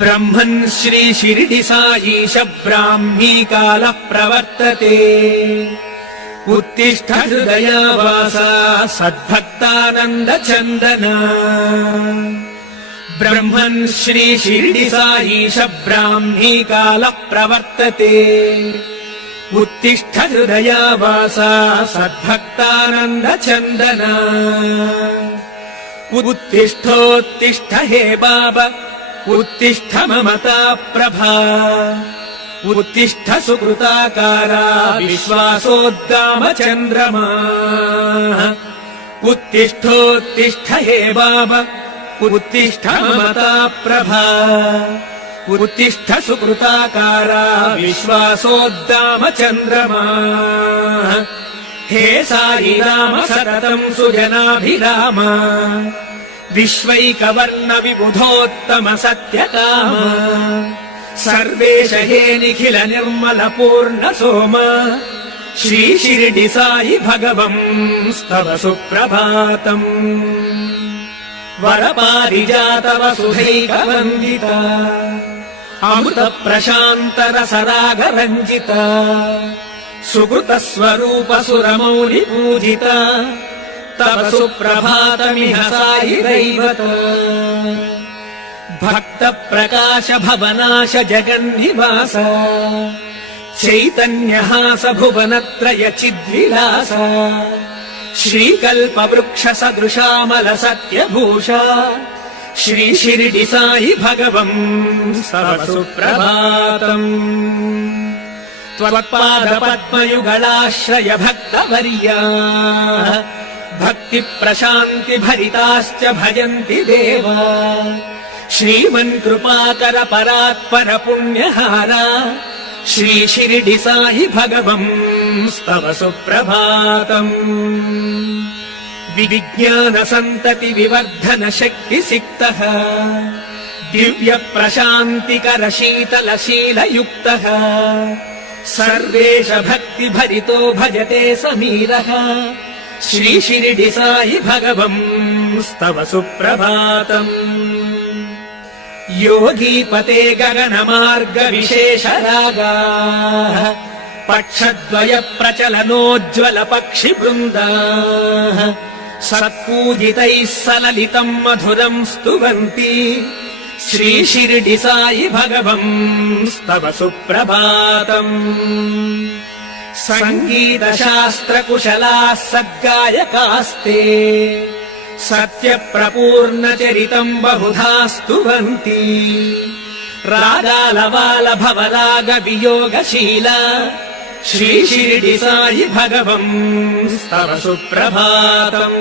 ब्रह्मन् श्री शिरडि साईश ब्राह्मी कालः प्रवर्तते उत्तिष्ठ हृदयावासा सद्भक्तानन्द चन्दना ब्रह्मन् श्री शिरडि साईश ब्राह्मी कालः प्रवर्तते उत्तिष्ठ हृदयावासा सद्भक्तानन्द चन्दना उत्तिष्ठोत्तिष्ठ हे बाबा उत्तिष्ठ ममता प्रभा उत्तिष्ठ सुकृताकारा विश्वासोद्दाम चन्द्रमा उत्तिष्ठोत्तिष्ठ हे बाबा उत्तिष्ठ ममता प्रभा उत्तिष्ठ सुकृताकारा विश्वासोद्दाम चन्द्रमा हे साई राम सततं सुजनाभिराम विश्वैकवर्ण विबुधोत्तम सत्यकाम सर्वेश हे निखिल निर्मल पूर्ण सोम श्री शिरडि साई भगवंस्तव सुप्रभातम् वरपारिजात वसुधैकवन्दिता अमृत प्रशान्त रसराग रञ्जिता सुकृत स्वरूप सुरमौलि पूजिता तव सुप्रभातमिह साई दैवत भक्त प्रकाश भवनाश जगन्निवास चैतन्यहास भुवनत्रय चिद्विलास श्रीकल्प वृक्ष सदृशामल सत्यभूषा श्री शिरडि साई भगवंस्तव सुप्रभातम् त्वत्पाद पद्मयुगलाश्रय भक्तवर्या भक्ति प्रशान्ति भरिताश्च भजन्ति देवा श्रीमन् कृपाकर परात्पर पुण्यहारा श्री शिरडि साई भगवंस्तव सुप्रभातम् विज्ञान सन्तति विवर्धन शक्ति सिक्तः दिव्य प्रशान्तिकर शीतल शील युक्तः सर्वेश भक्ति भरितो भजते समीरः श्री शिरडि साई भगवंस्तव सुप्रभातम् योगीपते गगन मार्ग विशेष रागाः पक्षद्वय प्रचलनोज्ज्वल पक्षि वृन्दाः सत्पूजितैः सललितम् मधुरम् स्तुवन्ति श्री शिरडि साई भगवंस्तव सुप्रभातम् संगीत शास्त्र कुशलाः सद्गायकास्ते सत्य प्रपूर्ण चरितम् बहुधा स्तुवन्ति रागालवाल भवराग वियोगशीला श्री शिरडि साई भगवंस्तव सुप्रभातम्।